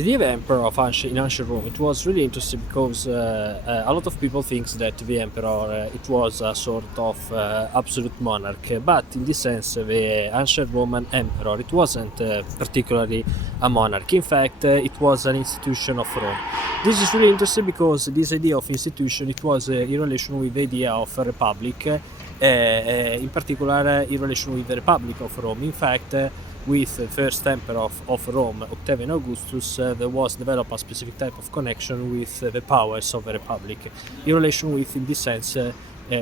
The idea of emperor in ancient Rome, it was really interesting because a lot of people think that the emperor it was a sort of absolute monarch, but in this sense the ancient Roman emperor it wasn't particularly a monarch. In fact, it was an institution of Rome. This is really interesting because this idea of institution it was in relation with the idea of a republic, in particular in relation with the Republic of Rome. In fact, with the first emperor of Rome, Octavian Augustus, there was developed a specific type of connection with the powers of the Republic, in relation with, in this sense,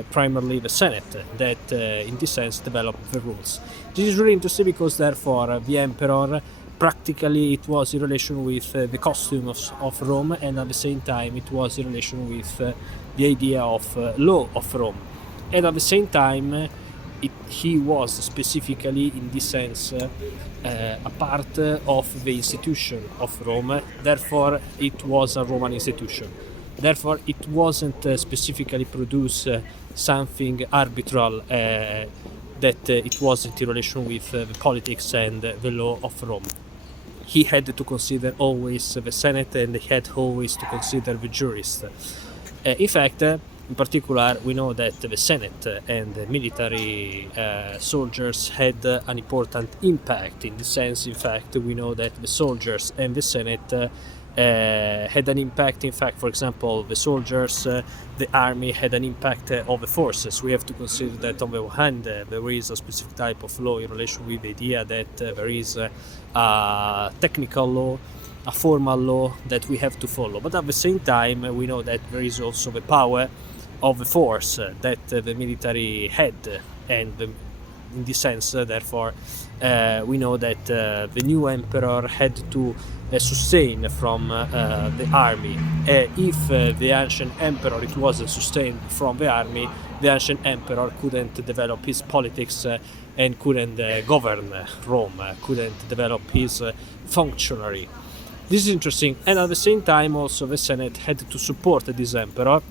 primarily the Senate, that in this sense developed the rules. This is really interesting because therefore the emperor practically it was in relation with the costumes of Rome, and at the same time it was in relation with the idea of law of Rome. And at the same time he was specifically in this sense a part of the institution of Rome, therefore it was a Roman institution. Therefore it wasn't specifically produce something arbitral that it wasn't in relation with the politics and the law of Rome. He had to consider always the Senate, and he had always to consider the jurists. In fact, in particular, we know that the Senate and the military soldiers had an important impact. In the sense, in fact, we know that the soldiers and the Senate had an impact. In fact, for example, the soldiers, the army had an impact of the forces. We have to consider that on the one hand, there is a specific type of law in relation with the idea that there is a technical law, a formal law that we have to follow. But at the same time, we know that there is also the power of the force that the military had, and in this sense, therefore, we know that the new emperor had to sustain from the army. If the ancient emperor it wasn't sustained from the army, the ancient emperor couldn't develop his politics and couldn't govern Rome, couldn't develop his functionary. This is interesting, and at the same time also the Senate had to support this emperor,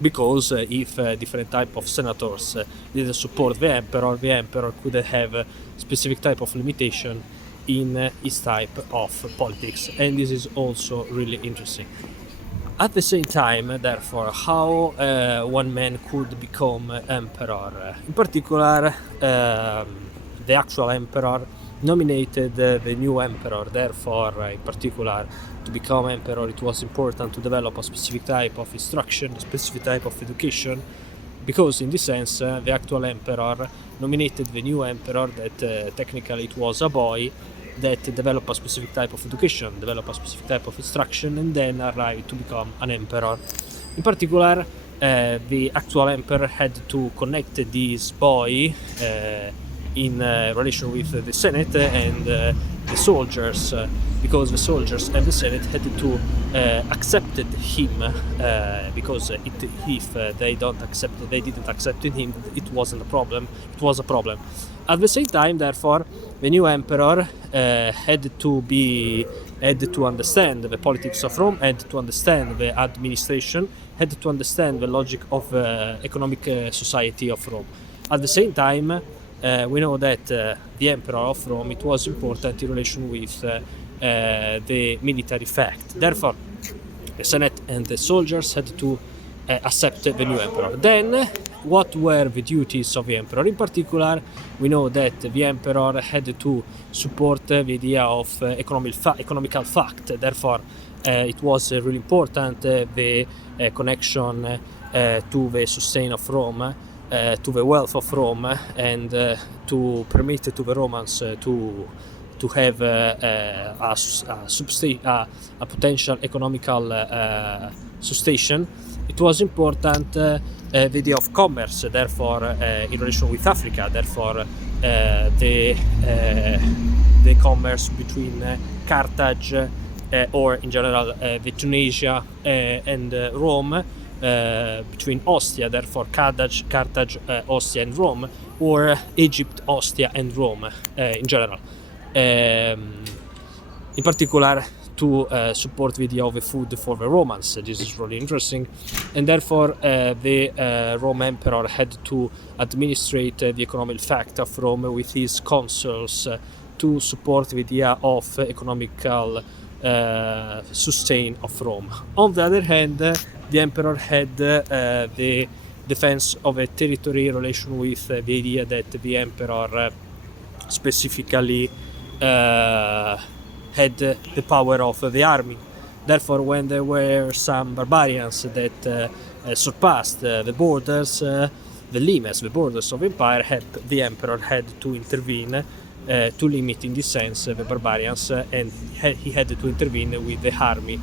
because if different type of senators didn't support the emperor could have a specific type of limitation in his type of politics, and this is also really interesting. At the same time, therefore, how one man could become emperor. In particular, the actual emperor nominated the new emperor. Therefore, in particular, to become emperor, it was important to develop a specific type of instruction, a specific type of education, because in this sense, the actual emperor nominated the new emperor that technically it was a boy that developed a specific type of education, developed a specific type of instruction, and then arrived to become an emperor. In particular, the actual emperor had to connect this boy in relation with the Senate and the soldiers, because the soldiers and the Senate had to accepted him, because if they didn't accept him, it wasn't a problem. It was a problem. At the same time, therefore, the new emperor had to understand the politics of Rome, had to understand the administration, had to understand the logic of economic society of Rome. At the same time, we know that the emperor of Rome it was important in relation with the military fact. Therefore, the Senate and the soldiers had to accept the new emperor. Then, what were the duties of the emperor? In particular, we know that the emperor had to support the idea of economical fact. Therefore, it was really important the connection to the sustain of Rome, to the wealth of Rome, and to permit to the Romans to have a potential economical sustain. It was important the idea of commerce, therefore in relation with Africa, therefore the commerce between Carthage or in general the Tunisia and Rome, between Ostia, therefore Carthage, Ostia and Rome, or Egypt, Ostia and Rome in general. In particular, to support the idea of the food for the Romans. This is really interesting, and therefore the Roman emperor had to administrate the economic fact of Rome with his consuls to support the idea of economical sustain of Rome. On the other hand, the emperor had the defense of a territory in relation with the idea that the emperor specifically had the power of the army. Therefore, when there were some barbarians that surpassed the borders, the limits, the borders of empire, the emperor had to intervene to limit, in this sense, the barbarians, and he had to intervene with the army.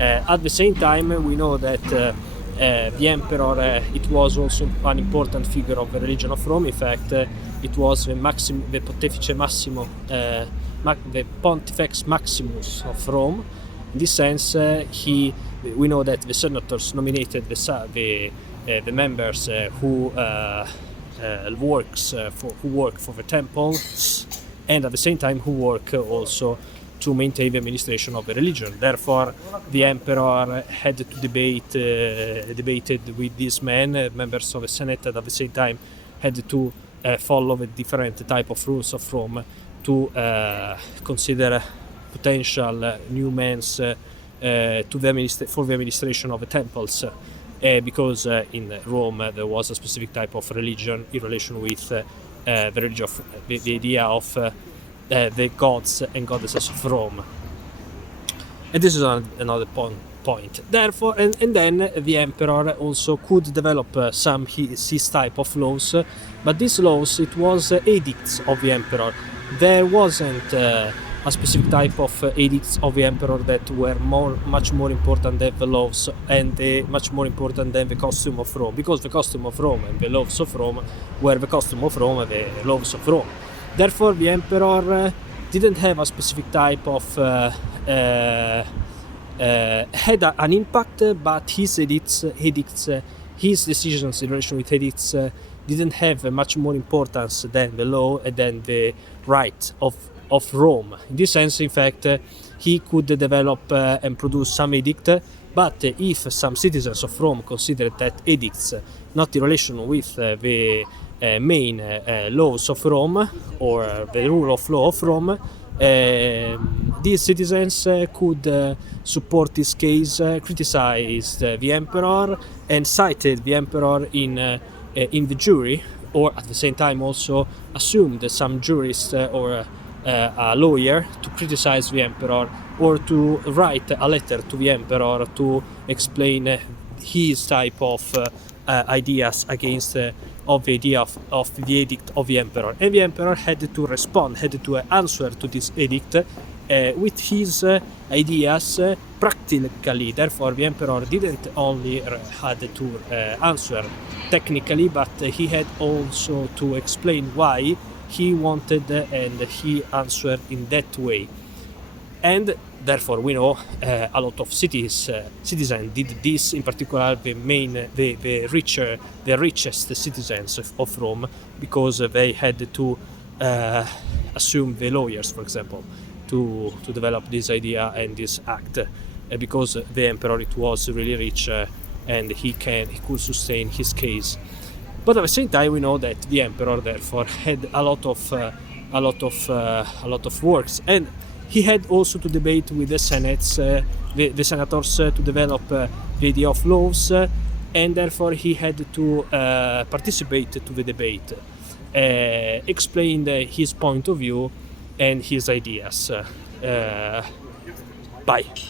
At the same time, we know that the emperor it was also an important figure of the religion of Rome. In fact, it was the Pontifice Massimo, the Pontifex Maximus of Rome. In this sense, we know that the senators nominated the members who work for the temple, and at the same time who work also to maintain the administration of the religion. Therefore, the emperor had to debated with these men, members of the Senate, and at the same time had to follow the different type of rules of Rome to consider potential new men for the administration of the temples. Because in Rome there was a specific type of religion in relation with the religion of the idea of the gods and goddesses of Rome. And this is another point. Therefore, and then the emperor also could develop some his type of laws, but these laws, it was edicts of the emperor. There wasn't a specific type of edicts of the emperor that were much more important than the laws and much more important than the costume of Rome, because the costume of Rome and the laws of Rome were the costume of Rome and the laws of Rome. Therefore, the emperor didn't have a specific type of had an impact, but his edicts, his decisions in relation with edicts didn't have much more importance than the law and than the right of Rome. In this sense, in fact, he could develop and produce some edict, but if some citizens of Rome considered that edicts not in relation with the main laws of Rome or the rule of law of Rome, these citizens could support this case, criticize the emperor, and cited the emperor in the jury, or at the same time also assumed some jurist or a lawyer to criticize the emperor, or to write a letter to the emperor to explain his type of ideas against of the idea of the edict of the emperor. And the emperor had to respond, had to answer to this edict with his ideas practically. Therefore, the emperor didn't only had to answer technically, but he had also to explain why he wanted and he answered in that way. And therefore we know a lot of citizens did this, in particular the richest citizens of Rome, because they had to assume the lawyers, for example, to develop this idea and this act, because the emperor it was really rich and he could sustain his case. But at the same time, we know that the emperor therefore had a lot of works, and he had also to debate with the senates, the senators, to develop the idea of laws, and therefore he had to participate to the debate, explain his point of view and his ideas. Bye.